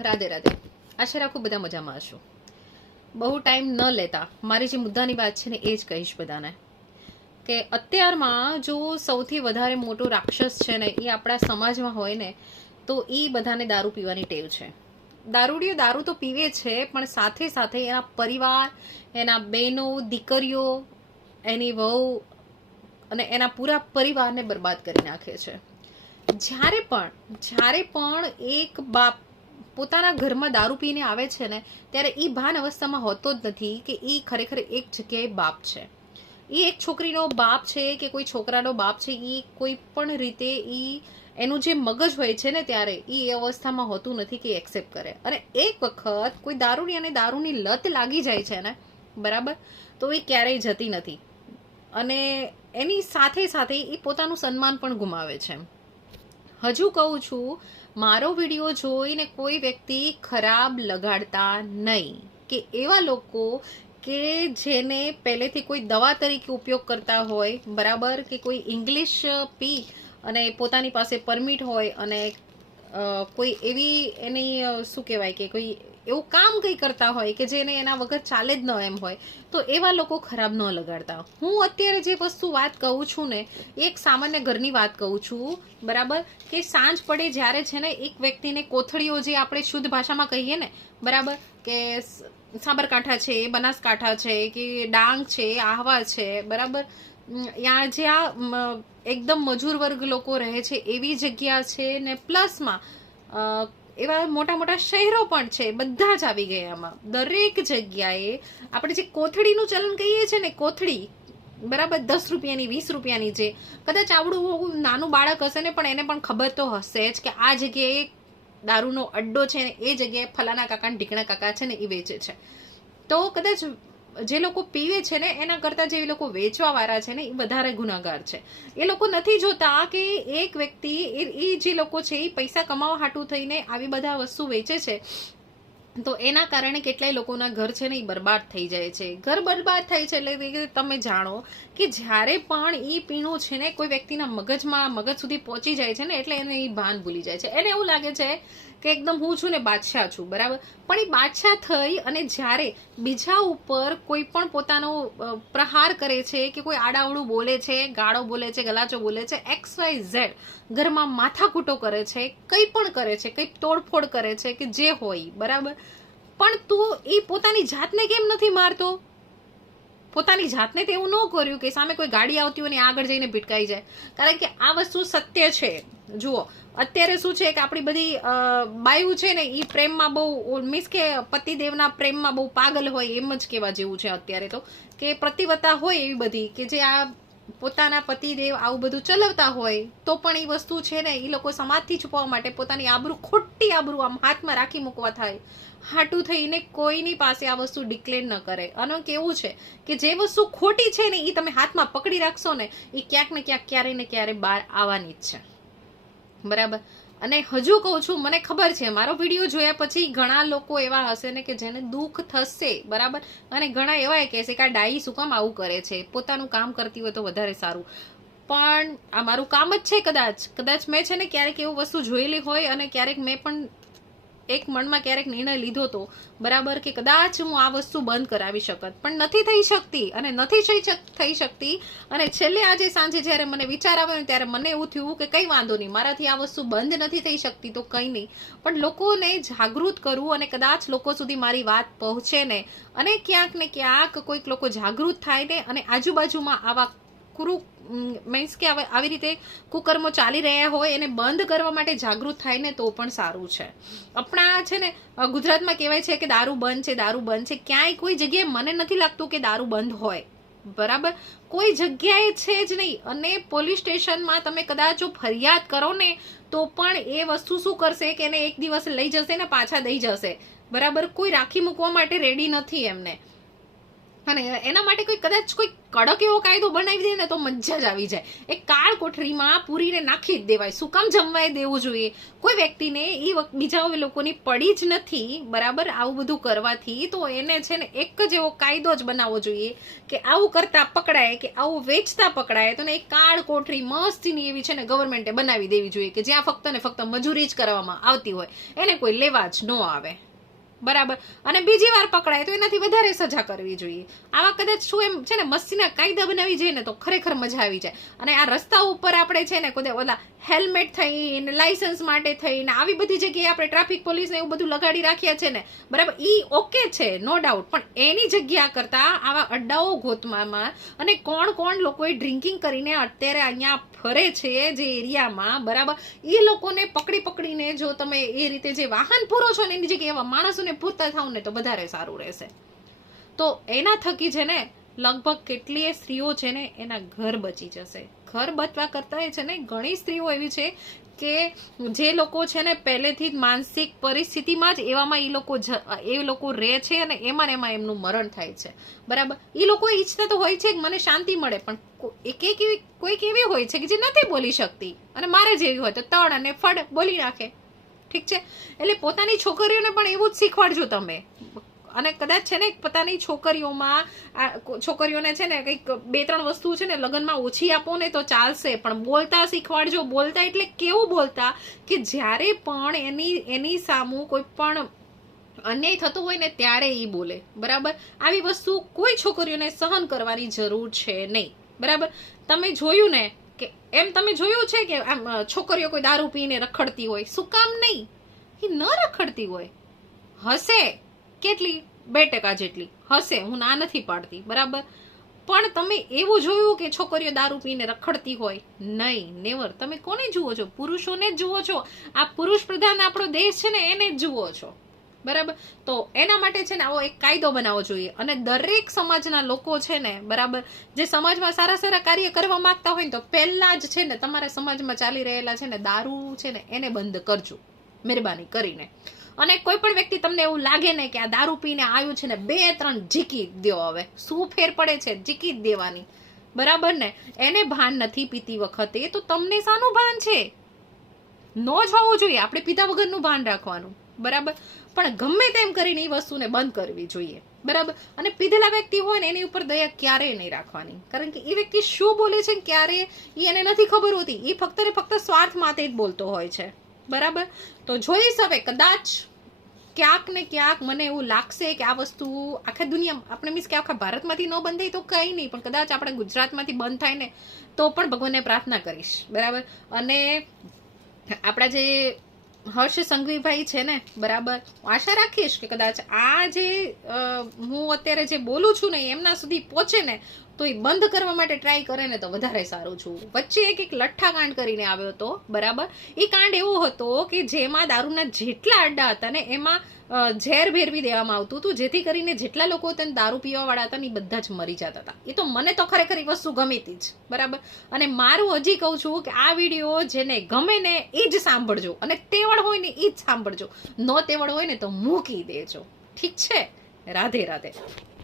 રાધે રાધે. આશા રાખું બધા મજામાં હશો. બહુ ટાઈમ ન લેતા મારી જે મુદ્દાની વાત છે ને એ જ કહીશ બધાને કે અત્યારમાં જો સૌથી વધારે મોટો રાક્ષસ છે ને એ આપણા સમાજમાં હોય ને તો એ બધાને દારૂ પીવાની ટેવ છે. દારૂડિયો દારૂ તો પીવે છે પણ સાથે સાથે એના પરિવાર, એના બહેનો, દીકરીઓ, એની વહુ અને એના પૂરા પરિવારને બરબાદ કરી નાખે છે. જ્યારે પણ એક બાપ પોતાના ઘરમાં દારૂ પીને આવે છે ને ત્યારે એ ભાન અવસ્થામાં હોતો જ નથી કે એ ખરેખર એક જગ્યાએ બાપ છે. એ એક છોકરીનો બાપ છે કે કોઈ છોકરાનો બાપ છે. એ કોઈ પણ રીતે એનું જે મગજ હોય છે ને ત્યારે એ અવસ્થામાં હોતું નથી કે એક્સેપ્ટ કરે. અને એક વખત કોઈ દારૂની અને દારૂની લત લાગી જાય છે ને, બરાબર, તો એ ક્યારેય જતી નથી અને એની સાથે સાથે એ પોતાનું સન્માન પણ ગુમાવે છે. હજુ કહું છું, મારો વિડીયો જોઈને કોઈ વ્યક્તિ ખરાબ લગાડતા નહીં. કે એવા લોકો કે જેને પહેલેથી કોઈ દવા તરીકે ઉપયોગ કરતા હોય, બરાબર, કે કોઈ ઇંગ્લિશ પી અને પોતાની પાસે પરમિટ હોય અને કોઈ એવી એની શું કહેવાય કે કોઈ એવું કામ કંઈ કરતા હોય કે જેને એના વગર ચાલે જ ન એમ હોય, તો એવા લોકો ખરાબ ન લગાડતા. હું અત્યારે જે વસ્તુ વાત કહું છું ને એક સામાન્ય ઘરની વાત કહું છું, બરાબર, કે સાંજ પડે જ્યારે છે ને એક વ્યક્તિને કોથળીઓ, જે આપણે શુદ્ધ ભાષામાં કહીએ ને, બરાબર, કે સાબરકાંઠા છે, બનાસકાંઠા છે, કે ડાંગ છે, આહવા છે, બરાબર, જ્યાં એકદમ મજૂર વર્ગ લોકો રહે છે એવી જગ્યા છે ને પ્લસમાં એવા મોટા મોટા શહેરો પણ છે, બધા જ આવી ગયા એમાં. દરેક જગ્યાએ આપણે જે કોથળીનું ચલણ કહીએ છીએ ને, કોથળી, બરાબર, 10 રૂપિયાની, 20 રૂપિયાની, જે કદાચ આવડું નાનું બાળક હશે ને પણ એને પણ ખબર તો હશે જ કે આ જગ્યાએ દારૂનો અડ્ડો છે ને એ જગ્યાએ ફલાના કાકા ને ઢીકણા કાકા છે ને એ વેચે છે. તો કદાચ જે લોકો પીવે છે ને એના કરતાં જે લોકો વેચવા વાળા છે ને એ વધારે ગુનાગાર છે. એ લોકો નથી જોતા કે એક વ્યક્તિ, એ જે લોકો છે એ પૈસા કમાવા હાટું થઈને આવી બધા વસ્તુ વેચે છે, તો એના કારણે કેટલાય લોકોના ઘર છે ને એ બરબાદ થઈ જાય છે. ઘર બરબાદ થાય છે એટલે તમે જાણો કે જ્યારે પણ એ પીણું છે ને કોઈ વ્યક્તિના મગજ સુધી પહોંચી જાય છે ને એટલે એને એ ભાન ભૂલી જાય છે. એને એવું લાગે છે કે એકદમ હું છું ને બાદશાહ છું, બરાબર, પણ એ બાદશાહ થઈ અને જ્યારે બીજા ઉપર કોઈ પણ પોતાનો પ્રહાર કરે છે કે કોઈ આડાવડું બોલે છે, ગાળો બોલે છે, ગલાચો બોલે છે, XYZ, ઘરમાં માથાકૂટો કરે છે, કંઈ પણ કરે છે, કંઈ તોડફોડ કરે છે કે જે હોય, બરાબર, પણ તું એ પોતાની જાતને કેમ નથી મારતો? પોતાની જાતને તો એવું ન કર્યું કે સામે કોઈ ગાડી આવતી હોય ને આગળ જઈને ભટકાઈ જાય. કારણ કે આ વસ્તુ સત્ય છે. જુઓ, અત્યારે શું છે કે આપણી બધી બાયું છે ને એ પ્રેમમાં બહુ, મીન્સ કે પતિદેવના પ્રેમમાં બહુ પાગલ હોય એમ જ કહેવા જેવું છે અત્યારે તો, કે પ્રતિવતા હોય એવી બધી કે જે આ પોતાના પતિદેવ આવું બધું ચલાવતા હોય તો પણ એ વસ્તુ છે ને એ લોકો સમાજથી છુપાવવા માટે પોતાની આબરૂ, ખોટી આબરૂ આમ હાથમાં રાખી મૂકવા થાય હાટું થઈને કોઈની પાસે આ વસ્તુ ડિક્લેર ન કરે. અને કેવું છે કે જે વસ્તુ ખોટી છે ને એ તમે હાથમાં પકડી રાખશો ને એ ક્યાંક ને ક્યાંક ક્યારે ને ક્યારે બહાર આવવાની જ છે, બરાબર. અને હજુ કહું છું, મને ખબર છે મારો વિડીયો જોયા પછી ઘણા લોકો એવા હશે ને કે જેને દુઃખ થશે, બરાબર, અને ઘણા એવા કહેશે કે આ ડાઈ શું કામ આવું કરે છે, પોતાનું કામ કરતી હોય તો વધારે સારું. પણ આ મારું કામ જ છે. કદાચ મેં છે ને ક્યારેક એવું વસ્તુ જોયેલી હોય અને ક્યારેક મેં પણ એક મનમાં ક્યારેક નિર્ણય લીધો હતો, બરાબર, કે કદાચ હું આ વસ્તુ બંધ કરાવી શકત, પણ નથી થઈ શકતી અને નથી થઈ શકતી. અને છેલ્લે આજે સાંજે જ્યારે મને વિચાર આવ્યો ને ત્યારે મને એવું થયું કે કંઈ વાંધો નહીં, મારાથી આ વસ્તુ બંધ નથી થઈ શકતી તો કંઈ નહીં, પણ લોકોને જાગૃત કરવું અને કદાચ લોકો સુધી મારી વાત પહોંચે ને અને ક્યાંક ને ક્યાંક કોઈક લોકો જાગૃત થાય ને અને આજુબાજુમાં આવા મીન્સ કે આવી રીતે કુકર્મો ચાલી રહ્યા હોય એને બંધ કરવા માટે જાગૃત થાય ને તો પણ સારું છે. આપણા છે ને ગુજરાતમાં કહેવાય છે કે દારૂ બંધ છે, દારૂ બંધ છે. ક્યાંય કોઈ જગ્યાએ મને નથી લાગતું કે દારૂ બંધ હોય, બરાબર, કોઈ જગ્યાએ છે જ નહીં. અને પોલીસ સ્ટેશનમાં તમે કદાચ જો ફરિયાદ કરો ને તો પણ એ વસ્તુ શું કરશે કે એને એક દિવસ લઈ જશે ને પાછા દઈ જશે, બરાબર. કોઈ રાખી મૂકવા માટે રેડી નથી એમને. અને એના માટે કોઈ કદાચ કોઈ કડક એવો કાયદો બનાવી દે ને તો મજા જ આવી જાય. એક કાળ કોઠરીમાં પૂરીને નાખી જ દેવાય. શું કામ જમવાય દેવું જોઈએ? કોઈ વ્યક્તિને એ બીજા લોકોની પડી જ નથી, બરાબર, આવું બધું કરવાથી. તો એને છે ને એક જ એવો કાયદો જ બનાવવો જોઈએ કે આવું કરતા પકડાય કે આવું વેચતા પકડાય તો ને એક કાળ કોઠરી મસ્તીની એવી છે ને ગવર્મેન્ટે બનાવી દેવી જોઈએ કે જ્યાં ફક્ત ને ફક્ત મજૂરી જ કરવામાં આવતી હોય, એને કોઈ લેવા જ ન આવે, બરાબર. અને બીજી વાર પકડાય તો એનાથી વધારે સજા કરવી જોઈએ. આવા કદાચ શું એમ છે ને મસ્તીના કાયદા બનાવી જાય ને તો ખરેખર મજા આવી જાય. અને આ રસ્તા ઉપર આપણે છે ને કોઈ ઓલા હેલ્મેટ થઈને, લાયસન્સ માટે થઈને આવી બધી જગ્યાએ આપણે ટ્રાફિક પોલીસને એવું બધું લગાડી રાખ્યા છે ને, બરાબર, ઈ ઓકે છે, નો ડાઉટ. પણ એની જગ્યા કરતા આવા અડ્ડાઓ ગોતવામાં અને કોણ કોણ લોકોએ ડ્રિંકિંગ કરીને અત્યારે અહીંયા ફરે છે જે એરિયામાં, બરાબર, એ લોકોને પકડીને જો તમે એ રીતે જે વાહન પૂરો છો ને એની જગ્યાએ એવા માણસોને પૂરતા થાવ ને તો વધારે સારું રહેશે. તો એના થકી છે ને લગભગ કેટલીય સ્ત્રીઓ છે ને એના ઘર બચી જશે. ઘર બચવા કરતા છે ને ઘણી સ્ત્રીઓ એવી છે કે જે લોકો છે ને પહેલેથી જ માનસિક પરિસ્થિતિમાં જ એવામાં એ લોકો રહે છે અને એમાં એમનું મરણ થાય છે, બરાબર. એ લોકો ઈચ્છતા તો હોય છે કે મને શાંતિ મળે, પણ કોઈક એવી હોય છે કે જે નથી બોલી શકતી અને મારે જેવી હોય તો તડ અને ફડ બોલી નાખે, ઠીક છે. એટલે પોતાની છોકરીઓને પણ એવું જ શીખવાડજો તમે. અને કદાચ છે ને પોતાની છોકરીઓને છે ને કંઈક 2-3 વસ્તુ છે ને લગ્નમાં ઓછી આપો ને તો ચાલશે, પણ બોલતા શીખવાડજો. બોલતા એટલે કેવું બોલતા કે જ્યારે પણ એની સામું કોઈ પણ અન્યાય થતો હોય ને ત્યારે એ બોલે, બરાબર. આવી વસ્તુ કોઈ છોકરીઓને સહન કરવાની જરૂર છે નહીં, બરાબર. તમે જોયું ને કે એમ તમે જોયું છે કે આમ છોકરીઓ કોઈ દારૂ પીને રખડતી હોય? શું કામ નહીં? એ ન રખડતી હોય, હશે કેટલી 2% જેટલી હશે, હું ના નથી પાડતી, બરાબર. પણ તમે એવું જોયું કે છોકરીઓ દારૂ પીને રખડતી હોય? નહીં, નેવર. તમે કોને જુઓ છો? પુરુષોને જ જુઓ છો. આ પુરુષ પ્રધાન આપણો દેશ છે ને એને જ જુઓ છો, બરાબર. તો એના માટે છે ને આવો એક કાયદો બનાવવો જોઈએ. અને દરેક સમાજના લોકો છે ને, બરાબર, જે સમાજમાં સારા કાર્ય કરવા માંગતા હોય ને તો પહેલા જ છે ને તમારા સમાજમાં ચાલી રહેલા છે ને દારૂ છે ને એને બંધ કરજો, મહેરબાની કરીને. અને કોઈ પણ વ્યક્તિ તમને એવું લાગે ને કે આ દારૂ પીને આવ્યું છે ને 2-3 જીકી દો. હવે શું ફેર પડે છે? જીકી જ દેવાની, બરાબર ને. એને ભાન નથી પીતી વખતે તો તમને શાનું ભાન છે? નો જ હોવું જોઈએ. આપણે પીધા વગરનું ભાન રાખવાનું, બરાબર. પણ ગમે તેમ કરીને એ વસ્તુને બંધ કરવી જોઈએ, બરાબર. અને પીધેલા વ્યક્તિ હોય ને એની ઉપર દયા ક્યારેય નહીં રાખવાની, કારણ કે એ વ્યક્તિ શું બોલે છે ક્યારે એને નથી ખબર હોતી. એ ફક્ત ને ફક્ત સ્વાર્થ માટે જ બોલતો હોય છે, બરાબર. તો જોઈશ હવે કદાચ ક્યાંક ને ક્યાંક મને એવું લાગશે કે આ વસ્તુ આખા દુનિયા આપણે મીન્સ કે આખા ભારતમાંથી ન બંધ થાય તો કંઈ નહીં, પણ કદાચ આપણે ગુજરાતમાંથી બંધ થાય ને તો પણ ભગવાનને પ્રાર્થના કરીશ, બરાબર. અને આપણા જે હર્ષ સંઘવીભાઈ છે ને, બરાબર, આશા રાખીશ કે કદાચ આ જે હું અત્યારે જે બોલું છું ને એમના સુધી પહોંચે ને તો એ બંધ કરવા માટે ટ્રાય કરે ને તો વધારે સારું છું. વચ્ચે એક લઠ્ઠા કાંડ કરીને આવ્યો હતો, બરાબર. એ કાંડ એવો હતો કે જેમાં દારૂના જેટલા અડ્ડા હતા ને એમાં ઝેર ભેરવી દેવામાં આવતું હતું, જેથી કરીને જેટલા લોકો તેને દારૂ પીવા વાળા હતા ને એ બધા જ મરી જતા હતા. એ તો મને તો ખરેખર એ વસ્તુ ગમી હતી જ, બરાબર. અને મારું હજી કહું છું કે આ વિડીયો જેને ગમે ને એ જ સાંભળજો, અને તેવડ હોય ને એ જ સાંભળજો, નો તેવડ હોય ને તો મૂકી દેજો, ઠીક છે. રાધે રાધે.